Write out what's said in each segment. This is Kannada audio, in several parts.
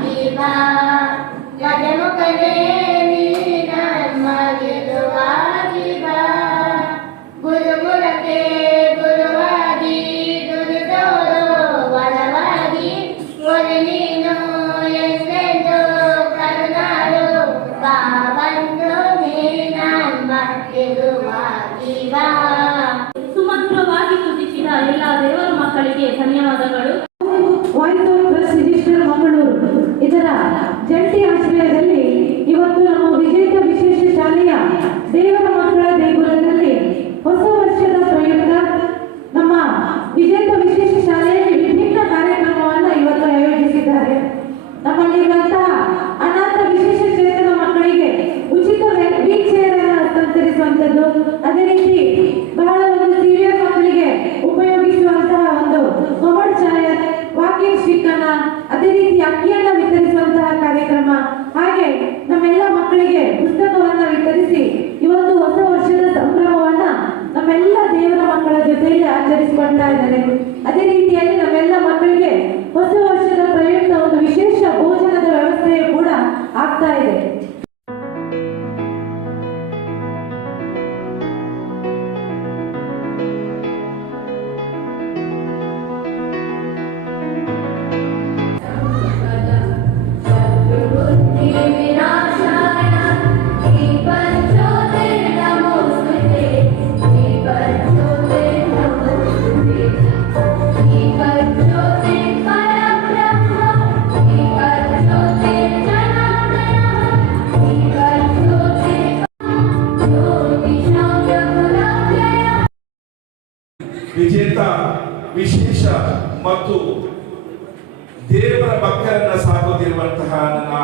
ಗೆಲುವಾಗಿವಾ ಗಜಮುಖನೇ ನೀ ನಮ್ಮ ಗೆಲುವಾಗಿವಾ ಗುರುಮುಖಕ್ಕೆ ಗುರುವಾಗಿ ದುಡಿದವರು ಬಲವಾಗಿ ಒಲಿ ನೀನು ಎಂದೆಂದು ಕರುಣಾಳು ಬಾಬಂದು ನೀ ನಮ್ಮ ಗೆಲುವಾಗಿವಾ. ಸುಮಧುರವಾಗಿ ಸ್ತುತಿಸಿದ ಎಲ್ಲ ದೇವರ ಮಕ್ಕಳಿಗೆ ಧನ್ಯವಾದಗಳು. Voice of press register Mangaluru ಇದರ ಜಂಟಿ ಆಶ್ರಯದಲ್ಲಿ ಇವತ್ತು ನಮ್ಮ ವಿಜೇತ ವಿಶೇಷ ಶಾಲೆಯ ದೇವರ ಮಕ್ಕಳ ದೇಗುಲದಲ್ಲಿ ಹೊಸ ವರ್ಷದ ಪ್ರಯುಕ್ತ ನಮ್ಮ ವಿಜೇತ ವಿಶೇಷ ಶಾಲೆಯಲ್ಲಿ ವಿಭಿನ್ನ ಕಾರ್ಯಕ್ರಮವನ್ನು ಇವತ್ತು ಆಯೋಜಿಸಿದ್ದಾರೆ. ನಮ್ಮಲ್ಲಿರುವಂತಹ ಅನಾಥ ವಿಶೇಷ ಚೇತನ ಮಕ್ಕಳಿಗೆ ಉಚಿತ ವೀಲ್ ಚೇರ್ ಅನ್ನು ಹಸ್ತಾಂತರಿಸುವಂಥದ್ದು, ಅದೇ ರೀತಿ ಬಹಳ ಒಂದು ಸಿವಿಯರ್ ಮಕ್ಕಳಿಗೆ ಉಪಯೋಗಿಸುವಂತಹ ಒಂದು ಕವರ್ ಚಾಯ ವಾಕಿಂಗ್ ಸ್ಟಿಕ್ ಅನ್ನ, ಅದೇ ರೀತಿ ಅಕ್ಕಿಯನ್ನ ವಿತರಿಸುವಂತಹ ಕಾರ್ಯಕ್ರಮ, ಹಾಗೆ ನಮ್ಮೆಲ್ಲ ಮಕ್ಕಳಿಗೆ ಪುಸ್ತಕವನ್ನ ವಿತರಿಸಿ ಈ ಒಂದು ಹೊಸ ವರ್ಷದ ಸಂಭ್ರಮವನ್ನ ನಮ್ಮೆಲ್ಲ ದೇವರ ಮಕ್ಕಳ ಜೊತೆಯಲ್ಲಿ ಆಚರಿಸಿಕೊಳ್ತಾ ಇದ್ದಾರೆ. ಅದೇ ರೀತಿಯಲ್ಲಿ ನಮ್ಮೆಲ್ಲ ಮಕ್ಕಳಿಗೆ ಹೊಸ ವರ್ಷದ ಪ್ರಯುಕ್ತ ಒಂದು ವಿಶೇಷ ಭೋಜನದ ವ್ಯವಸ್ಥೆಯು ಕೂಡ ಆಗ್ತಾ ಇದೆ. ವಿಜೇತ ವಿಶೇಷ ಮತ್ತು ದೇವರ ಮಕ್ಕಳನ್ನ ಸಾಕುತ್ತಿರುವಂತಹ ನನ್ನ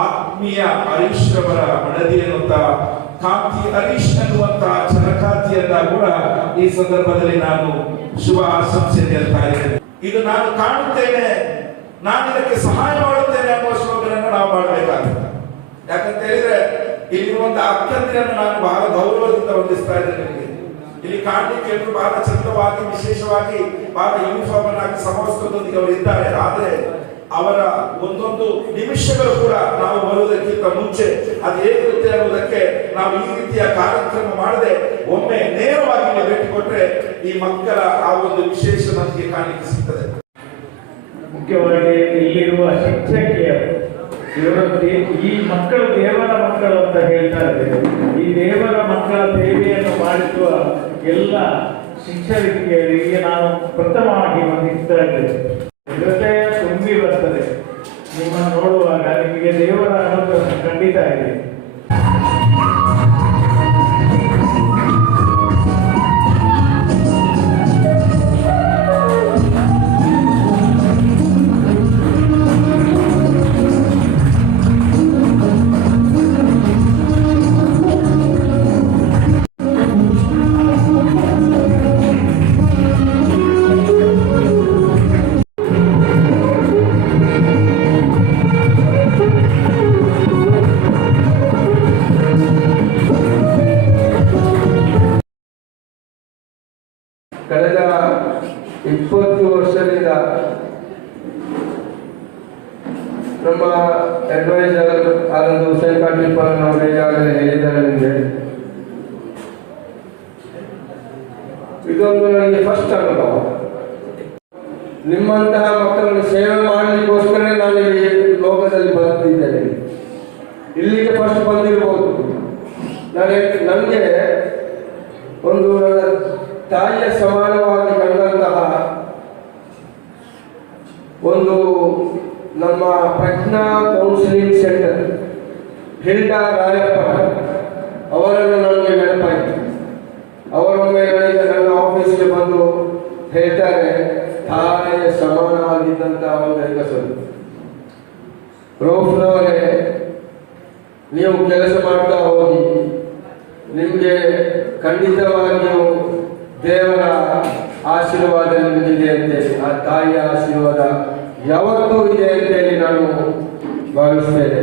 ಆತ್ಮೀಯ ಹರೀಶ್ ರವರ ಮಡದಿ ಎನ್ನುವಂತ ಕಾಂತಿ ಹರೀಶ್ ಅನ್ನುವಂತಹ ಚರಕಾಂತಿಯನ್ನ ಕೂಡ ಈ ಸಂದರ್ಭದಲ್ಲಿ ನಾನು ಶುಭ ಆಶಂಸೆ ಹೇಳ್ತಾ ಇದ್ದೇನೆ. ಇದು ನಾನು ಕಾಣುತ್ತೇನೆ, ನಾನು ಇದಕ್ಕೆ ಸಹಾಯ ಮಾಡುತ್ತೇನೆ ಅನ್ನುವ ಶ್ಲೋಕವನ್ನು ನಾವು ಮಾಡಬೇಕಾಗುತ್ತೆ. ಯಾಕಂತ ಹೇಳಿದ್ರೆ ಇಲ್ಲಿರುವಂತಹ ಅಕ್ಕಂದಿರನ್ನು ನಾನು ಬಹಳ ಗೌರವದಿಂದ ವಂದಿಸ್ತಾ ಇದ್ದೇನೆ. ಇಲ್ಲಿ ಕಾಣಲಿಕ್ಕೆ ಎಲ್ಲರೂ ಬಹಳ ಚಂದವಾಗಿ ವಿಶೇಷವಾಗಿ ಬಹಳ ಯೂನಿಫಾರ್ಮ್ ಅನ್ನಾಗಿ ಸಮವಸ್ತ್ರದೊಂದಿಗೆ ಅವರು ಇದ್ದಾರೆ. ಆದ್ರೆ ಅವರ ಒಂದೊಂದು ನಿಮಿಷಗಳು ಕೂಡ ನಾವು ಬರುವುದಕ್ಕಿಂತ ಮುಂಚೆ ಅದು ಹೇಗಿರುತ್ತೆ ಅನ್ನೋದಕ್ಕೆ ನಾವು ಈ ರೀತಿಯ ಕಾರ್ಯಕ್ರಮ ಮಾಡದೆ ಒಮ್ಮೆ ನೇರವಾಗಿ ಭೇಟಿ ಕೊಟ್ಟರೆ ಈ ಮಕ್ಕಳ ಆ ಒಂದು ವಿಶೇಷ ನಮಗೆ ಕಾಣಲಿಕ್ಕೆ ಸಿಗ್ತದೆ. ಮುಖ್ಯವಾಗಿ ಇಲ್ಲಿರುವ ಶಿಕ್ಷಕಿಯರು ಈ ಮಕ್ಕಳು ದೇವರ ಮಕ್ಕಳು ಅಂತ ಹೇಳ್ತಾ ಇದ್ದೇವೆ. ಈ ದೇವರ ಮಕ್ಕಳ ಸೇವೆಯನ್ನು ಮಾಡಿಸುವ ಎಲ್ಲ ಶಿಕ್ಷಕರಿಗೆ ನಾನು ಪ್ರಥಮವಾಗಿ ವಂದಿಸ್ತಾ ಇದ್ದೇನೆ. ಹೃದಯ ತುಂಬಿ ಬರ್ತದೆ ನಿಮ್ಮನ್ನು ನೋಡುವಾಗ. ನಿಮಗೆ ದೇವರ ಅನುಗ್ರಹ ಖಂಡಿತ ಇದೆ. ಕಳೆದ 20 ವರ್ಷದಿಂದ ನಮ್ಮ ಅಡ್ವೈಸರ್ ಆನಂದ್ ಹುಸೇನ್ ಕಾಟಿಪಲ್ ಅವರು ಈಗಾಗಲೇ ಹೇಳಿದ್ದಾರೆ ನಿಮಗೆ. ಇದೊಂದು ನನಗೆ ಫಸ್ಟ್ ಅನುಭವ. ನಿಮ್ಮಂತಹ ಮಕ್ಕಳನ್ನು ಸೇವೆ ಮಾಡಲಿಕ್ಕೋಸ್ಕರ ನಾನು ಇಲ್ಲಿ ಲೋಕದಲ್ಲಿ ಬಂದಿದ್ದೇನೆ. ಇಲ್ಲಿಗೆ ಫಸ್ಟ್ ಬಂದಿರ್ಬೋದು. ನನಗೆ ಒಂದು ತಾಯಿಯ ಸಮಾನವಾಗಿ ಕಂಡಂತಹ ಒಂದು ನಮ್ಮ ಪ್ರಜ್ಞಾ ಕೌನ್ಸಿಲಿಂಗ್ ಸೆಂಟರ್ ಹಿಲ್ಡಾ ರಾಯಪ್ಪ ಅವರನ್ನು ನನಗೆ ನೆನಪಾಯಿತು. ಅವರೊಮ್ಮೆ ನನಗೆ ನನ್ನ ಆಫೀಸ್ಗೆ ಬಂದು ಹೇಳ್ತಾರೆ, ತಾಯಿಯ ಸಮಾನವಾಗಿದ್ದಂತಹ ಒಂದು ಹೆಂಗಸರು, ರೋಫ್ನವರೇ ನೀವು ಕೆಲಸ ಮಾಡ್ತಾ ಹೋಗಿ, ನಿಮಗೆ ಖಂಡಿತವಾಗಿಯೂ ದೇವರ ಆಶೀರ್ವಾದ ನಿಮಗಿದೆ ಅಂತೇಳಿ, ಆ ತಾಯಿಯ ಆಶೀರ್ವಾದ ಯಾವತ್ತೂ ಇದೆ ಅಂತೇಳಿ ನಾನು ಭಾವಿಸ್ತೇನೆ.